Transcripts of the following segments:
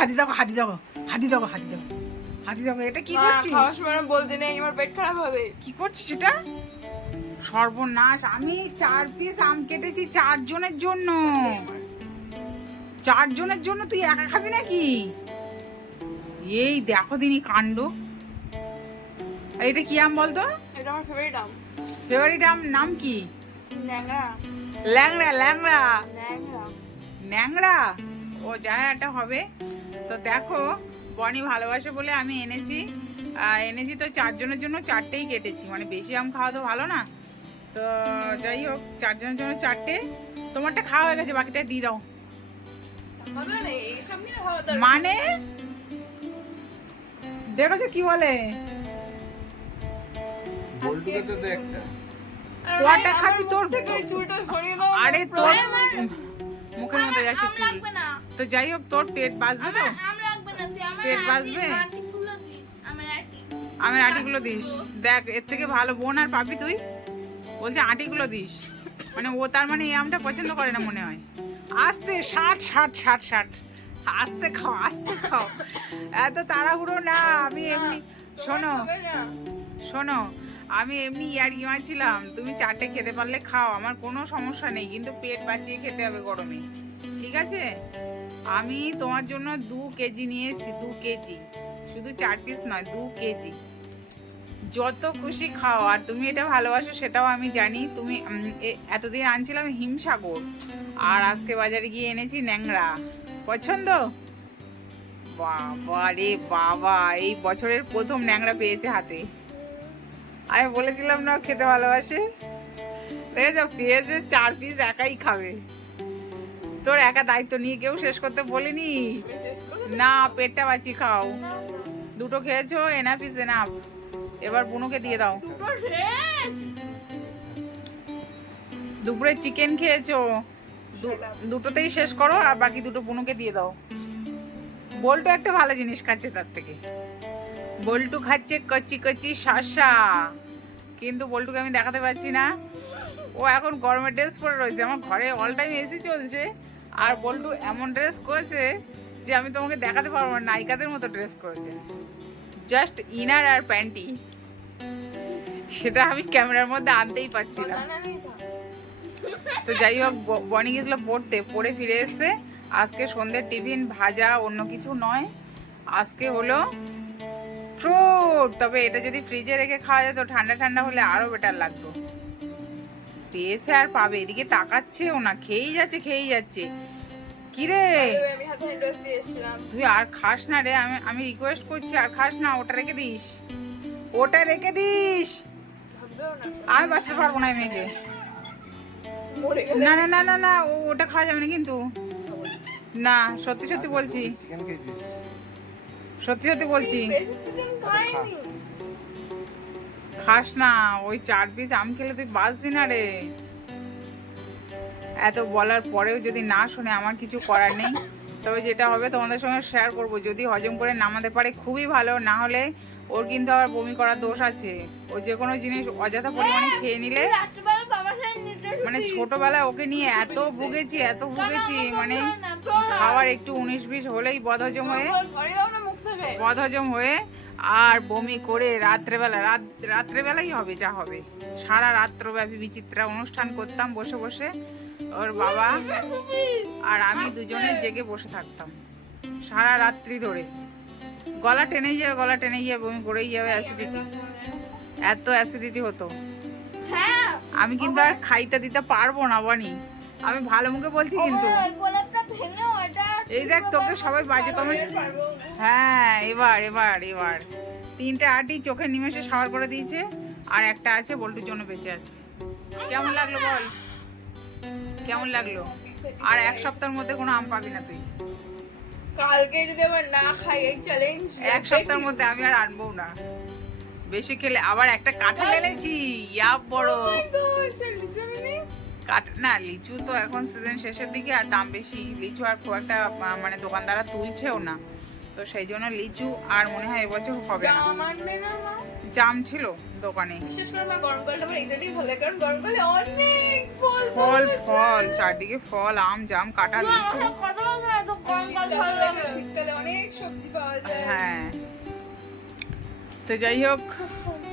হাতি দেখো হাতি দেখো হাতি দেখো হাতি দেখো হাতি দেখো। এটা কি করছিস? খাওয়ার সময় বলতে নেই, আমার পেট খারাপ হবে। কি করছিস এটা? সর্বনাশ! আমি 4 পিস আম কেটেছি 4 জনের জন্য। 4 জনের জন্য তুই একা খাবি নাকি? এই দেখো দিনি কাণ্ড। আর এটা কি আম বলতো? এটা আমার ফেভারিট আম। ফেভারিট আম নাম কি? ন্যাংরা। ল্যাংড়া ল্যাংড়া ন্যাংরা। ন্যাংড়া। ও যা একটা হবে। তো দেখো বনি ভালোবাসে বলে আমি এনেছি। এনেছি তো 4 জনের জন্য 4টেই কেটেছি, মানে বেশি আম খাওয়া তো ভালো না। তো যাই হোক 4 জনের জন্য 4টে। তোমারটা খাওয়া হয়ে গেছে, বাকিটা দিয়ে দাও। হবে না, এইসব নিয়ে ভাবা দরকার। মানে দেখো কি বলে, বল্টুকে তো দেখ একটা। কটা খাবি তোর? চুলটা সরিয়ে দাও। আরে তোর আমার মুখের মধ্যে যাচ্ছে আম চুল। লাগবে না। তো যাই হোক তোর পেট বাঁচবে তো? আম লাগবে না, তুই আমার পেট বাঁচবে? আটিগুলো দিস। আমার আটি। আমের আটিগুলো দিস। দেখ এর থেকে ভালো বোন আর পাবি তুই? বলছে আটিগুলো দিস, মানে ও তার মানে এই আমটা পছন্দ করে না মনে হয়। আস্তে 60 আস্তে খাও আস্তে খাও, এত তাড়াহুড়ো না। আমি এমনি শোনো হবে না। শোনো, আমি এমনি ইয়ার্কি মারছিলাম। তুমি 4টে খেতে পারলে খাও, আমার কোনো সমস্যা নেই, কিন্তু পেট বাঁচিয়ে খেতে হবে গরমে, ঠিক আছে? আমি তোমার জন্য 2 কেজি নিয়ে এসেছি, 2 কেজি, শুধু 4 পিস নয়, 2 কেজি। যত খুশি খাও, আর তুমি এটা ভালোবাসো সেটাও আমি জানি। তুমি এতদিন আনছিলাম হিমসাগর, আর আজকে বাজারে গিয়ে এনেছি ন্যাংরা। পছন্দ? বাবা রে বাবা, এই বছরের প্রথম ন্যাংরা পেয়েছে হাতে। আমি বলেছিলাম না ও খেতে ভালোবাসে, দেখেছো পেয়েছে। 4 পিস একাই খাবে। তোর একা দায়িত্ব নিয়ে কেউ শেষ করতে বলিনি আমি শেষ করে না, পেটটা বাঁচিয়ে খাও। দাও। 2টো খেয়েছো, এনাফ ইজ এনাফ। এবার বুনুকে দিয়ে দাও। দুটো শেষ। দুপুরে চিকেন খেয়েছো, 2টোতেই শেষ করো, আর বাকি 2টো বুনুকে দিয়ে দাও। বল্টু একটা ভালো জিনিস খাচ্ছে তার থেকে। বল্টু খাচ্ছে কচি কচি শসা, কিন্তু বল্টুকে আমি দেখাতে পারছি না। ও এখন গরমের ড্রেস পরে রয়েছে, আমার ঘরে অল টাইম এসি চলছে, আর বল্টু এমন ড্রেস করেছে যে আমি তোমাকে দেখাতে পারবো না, নায়িকাদের মতো ড্রেস করেছে। জাস্ট ইনার আর প্যান্টি, সেটা আমি ক্যামেরার মধ্যে আনতেই পারছি না। বানানা নেই তো? তো যাই হোক বনি গেছিলো পড়তে, পড়ে ফিরে এসছে। আজকে সন্ধ্যের টিফিন ভাজা, অন্য কিছু নয়, আজকে হলো ফ্রুট। তবে এটা যদি ফ্রিজে রেখে খাওয়া যেত ঠান্ডা ঠান্ডা হলে আরো বেটার লাগতো। পেয়েছে আর পাবে, এদিকে তাকাচ্ছেও না, খেয়েই যাচ্ছে। কিরে আমি হাতে ড্রেস দিয়ে এসেছিলাম। তুই আর খাস না রে, আমি রিকোয়েস্ট করছি, আর খাস না, ওটা রেখে দিস, ওটা রেখে দিস। ভাববেও না। আমি বাঁচতে পারবো না এই মেয়েকে। মরে গেলে না না না না না, ওটা খাওয়া যাবে না কিন্তু। না সত্যি সত্যি বলছি, চিকেন খেয়েছিস? সত্যি সত্যি বলছি, বেশি চিকেন খাইনি। খাস না। ওই 4 পিস আম খেলে তুই বাঁচবি না রে। এত বলার পরেও যদি না শুনে, আমার কিছু করার নেই। তবে যেটা হবে তোমাদের সঙ্গে শেয়ার করব, যদি হজম করে নামাতে পারে খুবই ভালো, না হলে ওর কিন্তু আবার বমি করার দোষ আছে। ও যে কোনো জিনিস অযথা পরিমাণে খেয়ে নিলে, রাত্রিবেলা বাবার সাথে নিতে মানে ছোটবেলায় ওকে নিয়ে এত ভুগেছি মানে খাওয়ার একটু 19-20 হলেই বদহজম হয়ে সরি দাও না মুখ থেকে। বদহজম হয়ে আর বমি করে রাত্রেবেলাই হবে যা হবে। সারা রাত্রব্যাপী বিচিত্রা অনুষ্ঠান করতাম বসে বসে, ওর বাবা আর আমি দুজনে জেগে বসে থাকতাম সারা রাত্রি ধরে। গলা টেনে যাবে, বমি করেই যাবে, অ্যাসিডিটি, এত অ্যাসিডিটি হতো। হ্যাঁ আমি কিন্তু আর খাইতে দিতে পারবো না বনি, আমি ভালো মুখে বলছি কিন্তু। ওই গোলাপটা ভেঙে ওটা এই দেখ তোকে সবাই বাজে কমেন্ট। হ্যাঁ এবার 3টে আটি চোখে নিমেষে সাওয়ার করে দিয়েছে, আর একটা আছে বল্টুর জন্য বেঁচে আছে। কেমন লাগলো বল, কেমন লাগলো? আর 1 সপ্তাহের মধ্যে কোনো আম পাবি না তুই। কালকে যদি আবার না খাই এই চ্যালেঞ্জ 1 সপ্তাহের মধ্যে আমি আর আনবো না। বেশি খেলে আবার একটা কাঁঠাল এনেছি, ইয়া বড় না। লিচু তো এখন সিজন শেষের দিকে, আর দাম বেশি, লিচু আর খুব একটা মানে দোকানদাররা তুলছেও না, তো সেই জন্য লিচু আর মনে হয় এবছর হবে না। জাম ছিল দোকানে। বিশেষ করে আমার গরমকালটা আমার এই জন্যই ভালো লাগে, কারণ গরমকালে অনেক ফল ফল ফল চারদিকে ফল, আম জাম কাঁঠাল লিচু। শীতকালে অনেক সবজি পাওয়া যায়। হ্যাঁ, তো যাই হোক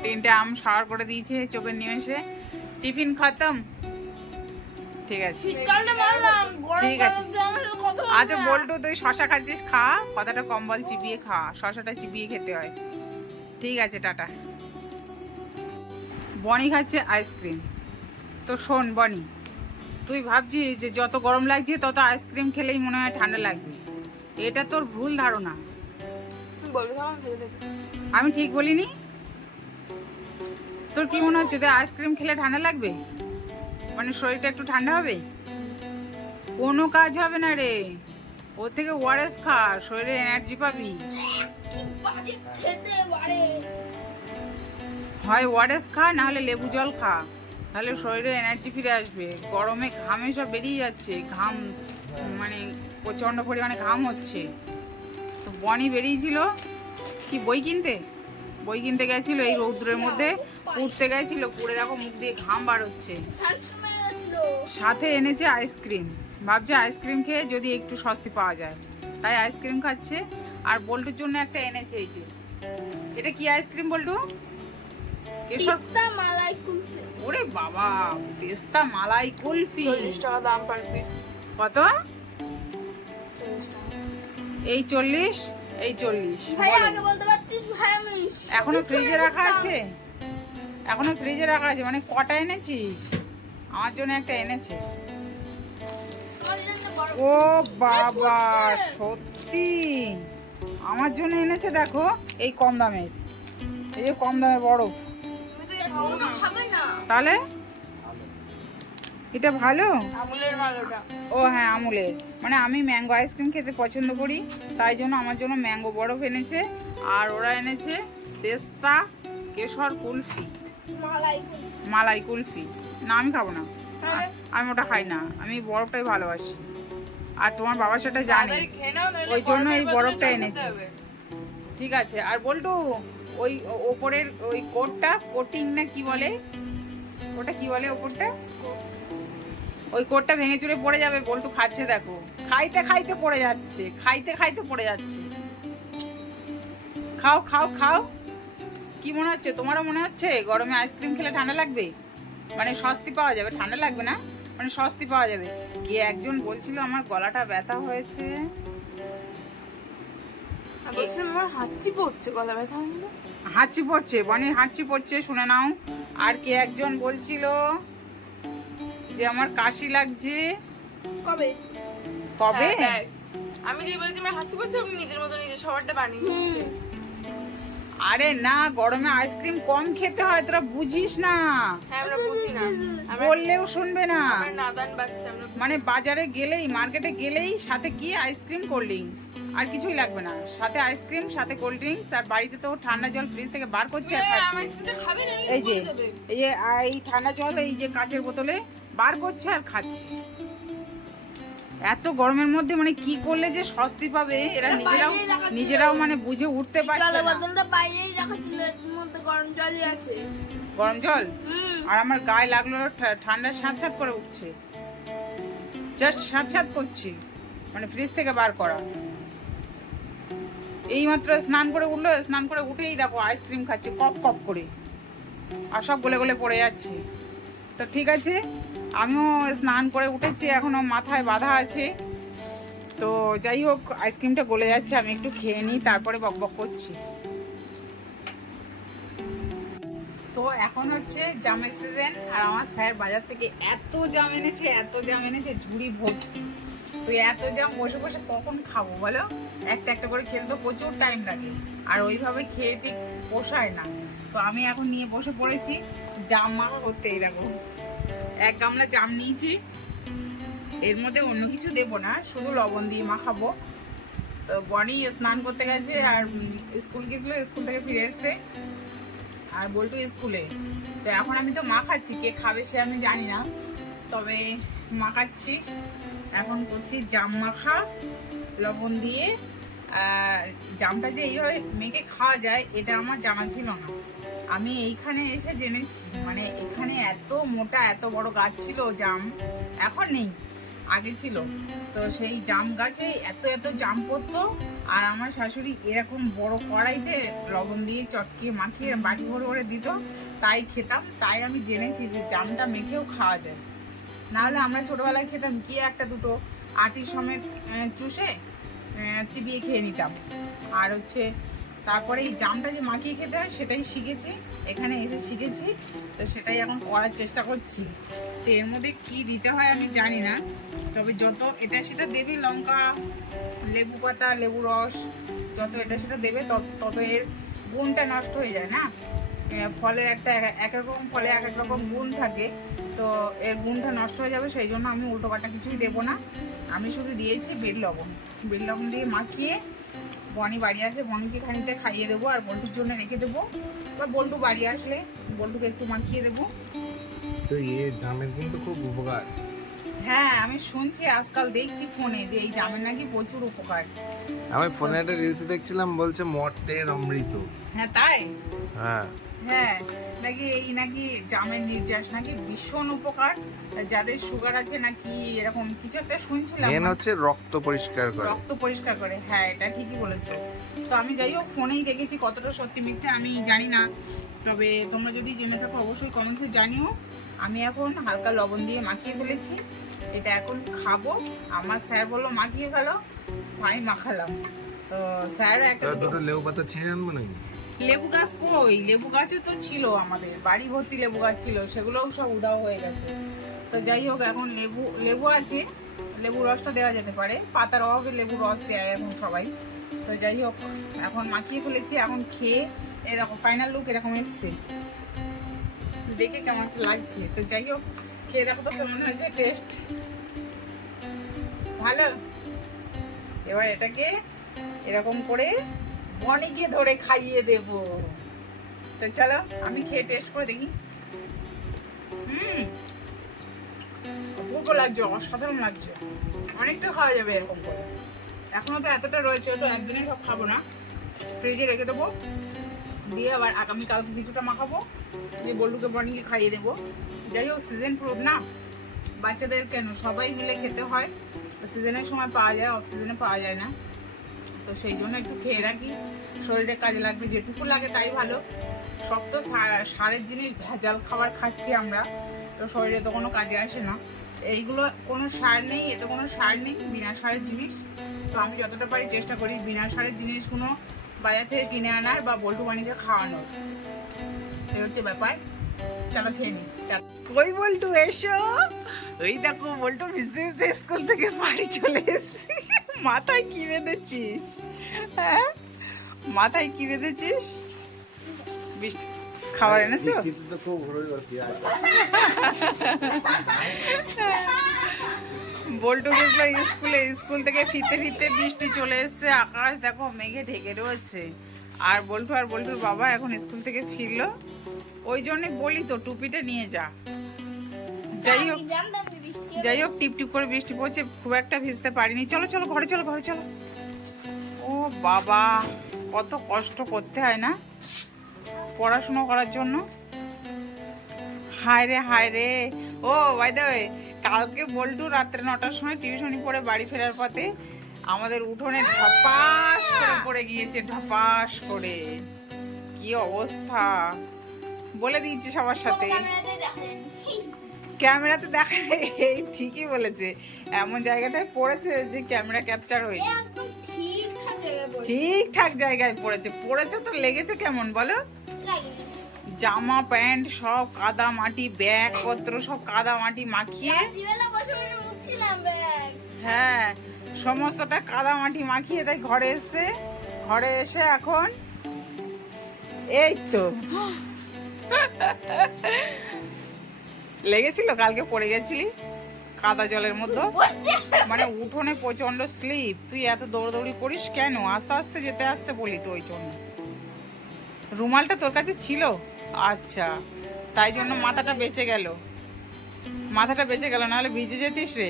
3টে আম সার করে দিয়েছে চোখের নিমেষে। টিফিন খতম। ঠিক আছে ঠিক আছে। আচ্ছা বল্টু তুই শশা খাচ্ছিস, খা, কথাটা কম বল, চিবিয়ে খা, শশাটা চিবিয়ে খেতে হয়। ঠিক আছে, টাটা। বনি খাচ্ছে আইসক্রিম। তো শোন বনি, তুই ভাবছিস যে যত গরম লাগছে তত আইসক্রিম খেলেই মনে হয় ঠান্ডা লাগবে। এটা তোর ভুল ধারণা। আমি ঠিক বলিনি? তোর কি মনে হচ্ছে যে আইসক্রিম খেলে ঠান্ডা লাগবে, মানে শরীরটা একটু ঠান্ডা হবে? কোনো কাজ হবে না রে, ওর থেকে ওআরএস খা, শরীরে এনার্জি পাবি। হয় ওআরএস খা, না হলে লেবু জল খা, তাহলে শরীরে এনার্জি ফিরে আসবে। গরমে ঘামে সব বেরিয়ে যাচ্ছে, ঘাম মানে প্রচণ্ড পরিমাণে ঘাম হচ্ছে। তো বনি বেরিয়েছিল কি বই কিনতে গেছিল এই রৌদ্রের মধ্যে, পুড়তে গেছিল, পুড়ে দেখো মুখ দিয়ে ঘাম বার হচ্ছে। সাথে এনেছে আইসক্রিম, ভাবছে আইসক্রিম খেয়ে যদি একটু স্বস্তি পাওয়া যায়, তাই আইসক্রিম খাচ্ছে। আর বল্টুর জন্য একটা এনেছে, এই যে এটা কি আইসক্রিম বল্টু? কেশর মালাই কুলফি। ওরে বাবা, পেস্তা মালাই কুলফি। 40 টাকা দাম পার পিস। কত? 40 টাকা। এই 40, এই 40। ভাই আগে বলতে পারতিস ভাই, আমি এখনো ফ্রিজে রাখা আছে, এখনো ফ্রিজে রাখা আছে। মানে কটা এনেছিস? আমার জন্য একটা এনেছে। ও বাবা, সত্যি আমার জন্য এনেছে। দেখো এই কম দামের, এই যে কম দামের বরফ। তাহলে এটা ভালো? আমুলের ভালোটা। ও হ্যাঁ, আমুলের। মানে আমি ম্যাঙ্গো আইসক্রিম খেতে পছন্দ করি, তাই জন্য আমার জন্য ম্যাঙ্গো বরফ এনেছে। আর ওরা এনেছে পেস্তা কেশর কুলফি, মালাই কুলফি। না আমি খাবো না, আমি ওটা খাই না, আমি বরফটাই ভালোবাসি। আর তোমার বাবার সেটা জানে, ওই জন্য এই বরফটা এনেছে। ঠিক আছে। আর বল্টু ওই ওপরের ওই কোটটা, কোটিং না কি বলে ওটা, কি বলে ওপরটা, ওই কোটটা ভেঙে চুরে পড়ে যাবে। বল্টু খাচ্ছে দেখো, খাইতে খাইতে পড়ে যাচ্ছে, খাইতে খাইতে পড়ে যাচ্ছে। খাও খাও খাও। কি মনে হচ্ছে? তোমারও মনে হচ্ছে গরমে আইসক্রিম খেলে ঠান্ডা লাগবে, মানে স্বস্তি পাওয়া যাবে? ঠান্ডা লাগবে না, মানে স্বস্তি পাওয়া যাবে। কে একজন বলছিল আমার গলাটা ব্যথা হয়েছে, আমার হাঁচি পড়ছে, গলা ব্যথা হয়নি? হাঁচি পড়ছে, বনি হাঁচি পড়ছে, শুনে নাও। আর কে একজন বলছিল যে আমার কাশি লাগছে। কবে? কবে? আমি যে বলছি আমার হাঁচি পড়ছে, আমি নিজের মতো নিজে সবারটা বানিয়ে নিয়েছি। আরে না, গরমে আইসক্রিম কম খেতে হয়, তোরা বুঝিস না। হ্যাঁ আমরা বুঝি না, বললেও শুনবে না। আমরা নাদান বাচ্চা। আমরা মানে বাজারে গেলেই, মার্কেটে গেলেই সাথে কি আইসক্রিম, কোল্ড ড্রিঙ্কস, আর কিছুই লাগবে না। সাথে আইসক্রিম, সাথে কোল্ড ড্রিঙ্কস। আর বাড়িতে তো ঠান্ডা জল ফ্রিজ থেকে বার করছে আর খাচ্ছে। এই যে এই ঠান্ডা জল এই যে কাচের বোতলে বার করছে আর খাচ্ছে। এত গরমের মধ্যে মানে কি করলে যে স্বস্তি পাবে এরা নিজেরাও মানে বুঝে উঠতে পারছে না। গরম জল? আর আমার গায়ে লাগলো ঠান্ডার সাথ করে উঠছে, জাস্ট সাথ করছি, মানে ফ্রিজ থেকে বার করা। এই মাত্র স্নান করে উঠলো, স্নান করে উঠেই দেখো আইসক্রিম খাচ্ছে কপ কপ করে, আর সব গলে গলে পড়ে যাচ্ছে। তো ঠিক আছে, আমিও স্নান করে উঠেছি, এখনো মাথায় বাঁধা আছে। তো যাই হোক, আইসক্রিমটা গলে যাচ্ছে, আমি একটু খেয়ে নিই, তারপরে বকবক করছি। তো এখন হচ্ছে জামের সিজন, আর আমার স্যার বাজার থেকে এত জাম এনেছে ঝুড়ি ভর্তি। তো এত জাম বসে বসে কখন খাবো বলো? একটা একটা করে খেতে তো প্রচুর টাইম লাগে, আর ওইভাবে খেয়ে ঠিক পোষায় না। তো আমি এখন নিয়ে বসে পড়েছি জাম মাখা করতে। এই দেখো, 1 গামলা জাম নিয়েছি, এর মধ্যে অন্য কিছু দেবো না, শুধু লবণ দিয়ে মাখাবো। বনি স্নান করতে গেছে আর স্কুল গেছিলো, স্কুল থেকে ফিরে এসছে, আর বল্টু স্কুলে। তো এখন আমি তো মাখাচ্ছি, কে খাবে সে আমি জানি না, তবে মাখাচ্ছি। এখন করছি জাম মাখা লবণ দিয়ে। জামটা যে এইভাবে মেখে খাওয়া যায় এটা আমার জানা ছিল না। আমি এইখানে এসে জেনেছি, মানে এখানে এত মোটা এত বড় গাছ ছিল জাম, এখন নেই, আগে ছিল। তো সেই জাম গাছে এত এত জাম পড়তো, আর আমার শাশুড়ি এরকম বড় কড়াইতে লবণ দিয়ে চটকিয়ে মাখিয়ে বাটি ভরে ভরে দিত, তাই খেতাম। তাই আমি জেনেছি যে জামটা মেখেও খাওয়া যায়। নাহলে আমরা ছোটবেলায় খেতাম কি একটা দুটো আটি সমেত চুষে চিবিয়ে খেয়ে নিতাম। আর হচ্ছে তারপরে এই জামটা যে মাখিয়ে খেতে হয় সেটাই শিখেছি, এখানে এসে শিখেছি। তো সেটাই এখন করার চেষ্টা করছি। তো এর মধ্যে কী দিতে হয় আমি জানি না, তবে যত এটা সেটা দেবে, লঙ্কা, লেবু পাতা, লেবু রস, যত এটা সেটা দেবে তত এর গুণটা নষ্ট হয়ে যায় না। ফলের একটা এক এক রকম ফলে এক এক রকম গুণ থাকে, তো এর গুণটা নষ্ট হয়ে যাবে। সেই জন্য আমি উল্টো পাল্টা কিছুই দেবো না। আমি শুধু দিয়েছি বিট লবণ। বিট লবণ দিয়ে মাখিয়ে বনি বাড়ি আসে, বনিকে খানিকটা খাইয়ে দেবো, আর বল্টুর জন্য রেখে দেবো, বা বল্টু বাড়ি আসলে বল্টুকে একটু মাখিয়ে দেবো। তো জামের কিন্তু খুব উপকার। হ্যাঁ, আমি শুনছি, আজকাল দেখছি ফোনে যে এই জামের নাকি প্রচুর উপকার। আমি ফোনে একটা রিলস দেখছিলাম, বলছে মর্তের অমৃত। হ্যাঁ তাই? হ্যাঁ হ্যাঁ, নাকি এই নাকি জামের নির্যাস নাকি ভীষণ উপকার, যাদের সুগার আছে নাকি এরকম কিছু একটা শুনছিলাম। মেন হচ্ছে রক্ত পরিষ্কার করে। রক্ত পরিষ্কার করে, হ্যাঁ এটা ঠিকই বলেছো। তো আমি যাই হোক ফোনেই দেখেছি, কতটা সত্যি মিথ্যে আমি জানি না, তবে তোমরা যদি জেনে থাকো অবশ্যই কমেন্টসে জানিও। আমি এখন হালকা লবণ দিয়ে মাখিয়ে ফেলেছি, এটা এখন খাবো। আমার স্যার বললো মাখিয়ে গেল, তাই মাখালাম। তো স্যার একটা দুটো লেবু পাতা ছিঁড়ে আনবো নাকি? লেবু গাছ কই, লেবু গাছও তো ছিল, আমাদের বাড়ি ভর্তি লেবু গাছ ছিল, সেগুলোও সব উধাও হয়ে গেছে। তো যাই হোক এখন লেবু আছে, লেবু রসটা দেওয়া যেতে পারে, পাতার অভাবে লেবু রস দেয় এখন সবাই। তো যাই হোক এখন মাখিয়ে ফেলেছি, এখন খেয়ে এরকম ফাইনাল লুক এরকম এসছে, দেখে কেমন লাগছে। তো যাই হোক খেয়ে দেখো তো কেমন হয়েছে টেস্ট। ভালো। এবার এটাকে এরকম করে বনিকে ধরে খাইয়ে দেব। তো চলো আমি খেয়ে টেস্ট করে দেখি। অপূর্ব লাগছে, অসাধারণ লাগছে, অনেকটা খাওয়া যাবে এরকম করে। এখনো তো এতটা রয়েছে, তো একদিনে সব খাবো না, ফ্রিজে রেখে দেবো, দিয়ে আবার আগামীকালকে কিছুটা মাখাবো, দিয়ে বল্টুকে বনিকে খাইয়ে দেবো। যাই হোক সিজন ফ্রুট না, বাচ্চাদের কেন সবাই মিলে খেতে হয়। সিজনের সময় পাওয়া যায়, অফ সিজনে পাওয়া যায় না, তো সেই জন্য একটু খেয়ে রাখি, শরীরে কাজে লাগবে, যেটুকু লাগে তাই ভালো। সব তো সারের জিনিস, ভেজাল খাবার খাচ্ছি আমরা, তো শরীরে তো কোনো কাজে আসে না। এইগুলো কোনো সার নেই, এতে কোনো সার নেই, বিনা সারের জিনিস। তো আমি যতটা পারি চেষ্টা করি বিনা সারের জিনিসগুলো বাজার থেকে কিনে আনার বা বল্টু বানিয়ে খাওয়ানোর, এই হচ্ছে ব্যাপার। চলো খেয়ে নিই। ওই বল্টু এসো, ওই দেখো বল্টু ভিজতে ভিজতে স্কুল থেকে বাড়ি চলে এসেছি। মাথায় কি বেঁধেছিস? হ্যাঁ মাথায় কি বেঁধেছিস? বৃষ্টি খাবার এনেছো? বল্টু গেছিল স্কুলে, স্কুল থেকে ফিরতে ফিরতে বৃষ্টি চলে এসছে, আকাশ দেখো মেঘে ঢেকে রয়েছে। আর বল্টুর বাবা এখন স্কুল থেকে ফিরলো, ওই জন্যই বলি তো টুপিটা নিয়ে যা। যাই হোক টিপ টিপ করে বৃষ্টি পড়ছে, খুব একটা ভিজতে পারিনি। চলো চলো ঘরে চলো, ঘরে চলো। ও বাবা, কত কষ্ট করতে হয় না পড়াশুনো করার জন্য। হায় রে। ও বাই দ্য ওয়ে, কালকে বল্টু রাত্রে 9টার সময় টিউশনি পড়ে বাড়ি ফেরার পথে আমাদের উঠোনে ঢপাস করে পড়ে গিয়েছে, ঢপাস করে। কি অবস্থা বলে দিয়েছি সবার সাথে। ক্যামেরাতে দেখা, এই ঠিকই বলেছে, এমন জায়গাটায় পড়েছে যে ক্যামেরা ক্যাপচার হয়নি, ঠিকঠাক জায়গায় পড়েছে তো লেগেছে কেমন বলো? জামা প্যান্ট সব কাদা মাটি, ব্যাগ পত্র সব কাদা মাটি মাখিয়ে, হ্যাঁ সমস্তটা কাদা মাটি মাখিয়ে তাই ঘরে এসে, ঘরে এসে এখন এই তো লেগেছিল, কালকে পড়ে গেছিলি কাদা জলের মধ্যে, মানে উঠোনে প্রচন্ড স্লিপ। তুই এত দৌড়দৌড়ি করিস কেন? আস্তে আস্তে যেতে আসতে বলি তো, ওই জন্য। রুমালটা তোর কাছে ছিল? আচ্ছা, তাই জন্য মাথাটা বেঁচে গেল, নাহলে ভিজে যেতিস রে।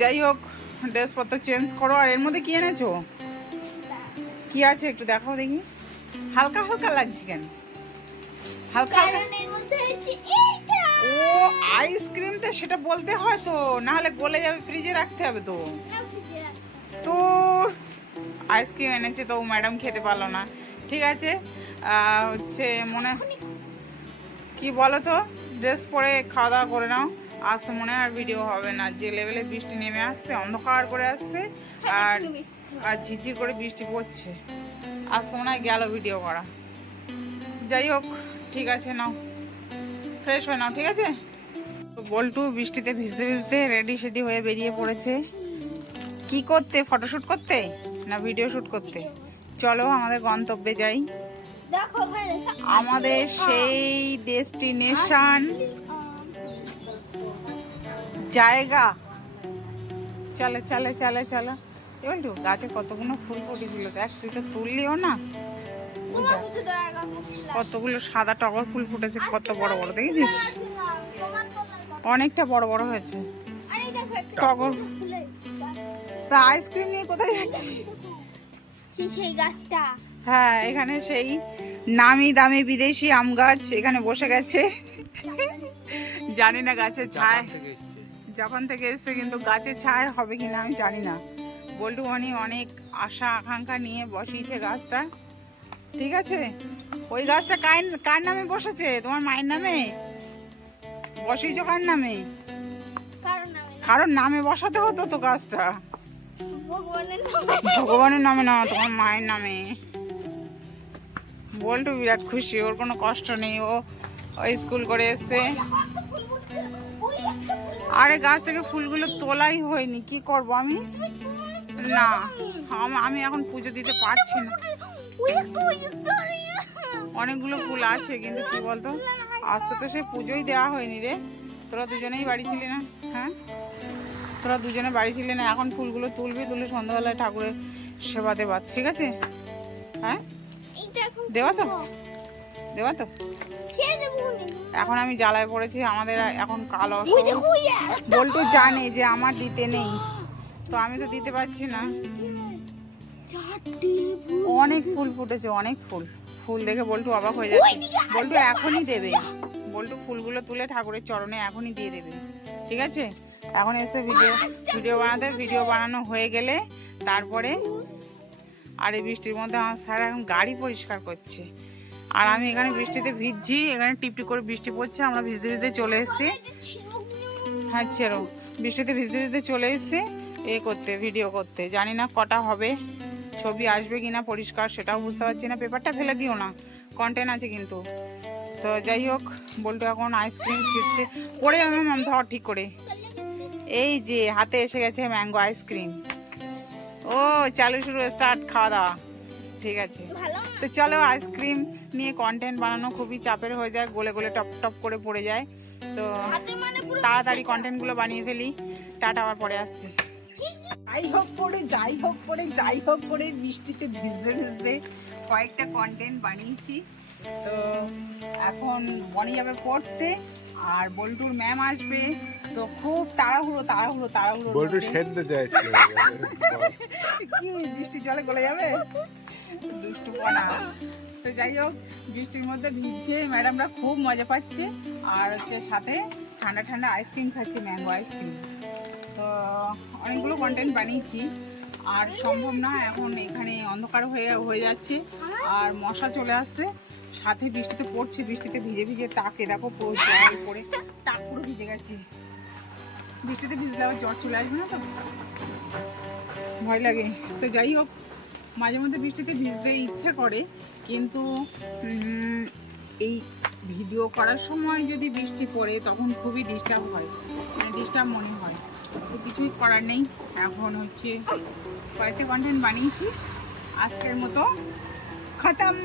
যাই হোক ড্রেসপত্র চেঞ্জ করো। আর এর মধ্যে কি এনেছো? কি আছে একটু দেখাও দেখি। হালকা হালকা লাগছে কেন? হালকা হালকা কারণ এর মধ্যে হচ্ছে এইটা। ও আইসক্রিম তো সেটা বলতে হয় তো, না হলে গলে যাবে, ফ্রিজে রাখতে হবে তো। তো আইসক্রিম এনেছে তো ম্যাডাম খেতে পারলো না, ঠিক আছে। হচ্ছে মনে কি বলো তো, ড্রেস পরে খাওয়া দাওয়া করে নাও, আজকে মনে হয় আর ভিডিও হবে না, যে লেভেলে বৃষ্টি নেমে আসছে, অন্ধকার করে আসছে আর আর ঝিরঝির করে বৃষ্টি পড়ছে, আজকে মনে হয় গেল ভিডিও করা। যাই হোক, ঠিক আছে, নাও ফ্রেশ হয়ে নাও, ঠিক আছে। তো বল্টু বৃষ্টিতে ভিজতে ভিজতে রেডি সেডি হয়ে বেরিয়ে পড়েছে। কি করতে? ফটোশুট করতে না ভিডিও শুট করতে? চলো আমাদের গন্তব্যে যাই, দেখো ওখানে লেখা আমাদের সেই ডেস্টিনেশন জায়গা। চলে চলে চলে চলো। বল্টু গাছে কতগুলো ফুল ফুটেছিল, দেখ, তুই তো তুললিও না। তোমার মুখে দেওয়ার কথা ছিল। কতগুলো সাদা টগর ফুল ফুটেছে, কত বড় বড়, দেখেছিস? তোমার অনেকটা বড় বড় হয়েছে। আরে দেখো একটা টগর ফুলের তা আইসক্রিম নিয়ে কোথায় যাচ্ছি? সেই গাছটা। হ্যাঁ, এখানে সেই নামি দামি বিদেশি আম গাছ এখানে বসে গেছে। জানি না গাছের ছায়, জাপান থেকে এসছে, কিন্তু গাছের ছায় হবে কিনা আমি জানি না। বল্টু অনি অনেক আশা আকাঙ্ক্ষা নিয়ে বসিয়েছে গাছটা, ঠিক আছে। ওই গাছটা কার নামে বসেছে? তোমার মায়ের নামে বসিয়েছো? কার নামে? কারণ আমি কারণ নামে বসাতে হতো তো গাছটা। ভগবানের নামে। ভগবানের নামে না, তোমার মায়ের নামে। বল্টু বিরাট খুশি, ওর কোনো কষ্ট নেই, ও স্কুল করে এসছে। ওই একটা ফুল। আরে গাছ থেকে ফুলগুলো তোলাই হয়নি, কি করব আমি? না, আমি এখন পুজো দিতে পারছি না। ওই একটা আরে অনেকগুলো ফুল আছে, কিন্তু কি বলতো, আজকে তো সে পুজোই দেওয়া হয়নি রে। তোরা দুজনেই বাড়ি ছিলি না? হ্যাঁ, তোরা দুজনে বাড়ি ছিলি না। এখন ফুলগুলো তুলবি, তুলে সন্ধ্যাবেলায় ঠাকুরের সেবা দেবা, ঠিক আছে? হ্যাঁ, এইটা এখন দেবা তো? দেবা তো? খেয়ে দেবো নি। এখন আমি জ্বালায় পড়েছি, আমাদের এখন কালো ওই দেখো ওই একটা বল্টু জানে যে আমার দিতে নেই, তো আমি তো দিতে পারছি না। চারটি ফুল। অনেক ফুল ফুটেছে, অনেক ফুল। ফুল দেখে বল্টু অবাক হয়ে যাচ্ছে। বল্টু এখনই দেবে, বল্টু ফুলগুলো তুলে ঠাকুরের চরণে এখনই দিয়ে দেবে, ঠিক আছে। এখন এসে ভিডিও বানাতে, ভিডিও বানানো হয়ে গেলে তারপরে। আর এই বৃষ্টির মধ্যে আমার স্যার এখন গাড়ি পরিষ্কার করছে, আর আমি এখানে বৃষ্টিতে ভিজছি, এখানে টিপটিপ করে বৃষ্টি পড়ছে, আমরা ভিজতে ভিজতে চলে এসেছি। হ্যাঁ ছেড়ো, বৃষ্টিতে ভিজতে ভিজতে চলে এসেছি করতে, ভিডিও করতে। জানি না কটা হবে, ছবি আসবে কিনা পরিষ্কার সেটাও বুঝতে পারছি না। পেপারটা ফেলে দিও না, কন্টেন্ট আছে কিন্তু। তো যাই হোক, বল্টু এখন আইসক্রিম ছিটছে, পড়ে যাবে ম্যাম, ধর ঠিক করে। এই যে হাতে এসে গেছে ম্যাঙ্গো আইসক্রিম। ও চালু শুরু, স্টার্ট খাওয়া দাওয়া, ঠিক আছে। ভালো তো চলো, আইসক্রিম নিয়ে কন্টেন্ট বানানো খুবই চাপের হয়ে যায়, গলে গলে টপ টপ করে পড়ে যায়। তো হাতে মানে পুরো তাড়াতাড়ি কন্টেন্টগুলো বানিয়ে ফেলি, টাটা, আবার পরে আসছি। যাই হোক করে, যাই হোক করে, যাই হোক করে বৃষ্টিতে ভিজতে ভিজতে কয়েকটা কন্টেন্ট বানিয়েছি। তো এখন বনি যাবে পড়তে, আর বল্টুর ম্যাম আসবে, তো খুব তাড়াহুড়ো তাড়াহুড়ো তাড়াহুড়ো। বল্টু শেডতে চাইছিল। কি বৃষ্টি জলে গলে যাবে? দুষ্টু বনা। তো যাই হোক, বৃষ্টির মধ্যে ভিজছে, ম্যাডামরা খুব মজা পাচ্ছে, আর হচ্ছে সাথে ঠান্ডা ঠান্ডা আইসক্রিম খাচ্ছে, ম্যাঙ্গো আইসক্রিম। তো অনেকগুলো কন্টেন্ট বানিয়েছি, আর সম্ভব না, এখন এখানে অন্ধকার হয়ে যাচ্ছে, আর মশা চলে আসছে, সাথে বৃষ্টিতে পড়ছে, বৃষ্টিতে ভিজে ভিজে টাকে দেখো পুরো জল পড়ে, টাক পুরো ভিজে গেছে। বৃষ্টিতে ভিজলে আবার জ্বর চলে আসবে না তো, ভয় লাগে। তো যাই হোক, মাঝে মধ্যে বৃষ্টিতে ভিজতে ইচ্ছে করে, কিন্তু এই ভিডিও করার সময় যদি বৃষ্টি পড়ে তখন খুবই ডিস্টার্ব হয়, মানে ডিস্টার্ব মনে হয়। তো কিছুই করার নেই, এখন হচ্ছে কয়েকটা কন্টেন্ট বানিয়েছি, আজকের মতো খতম।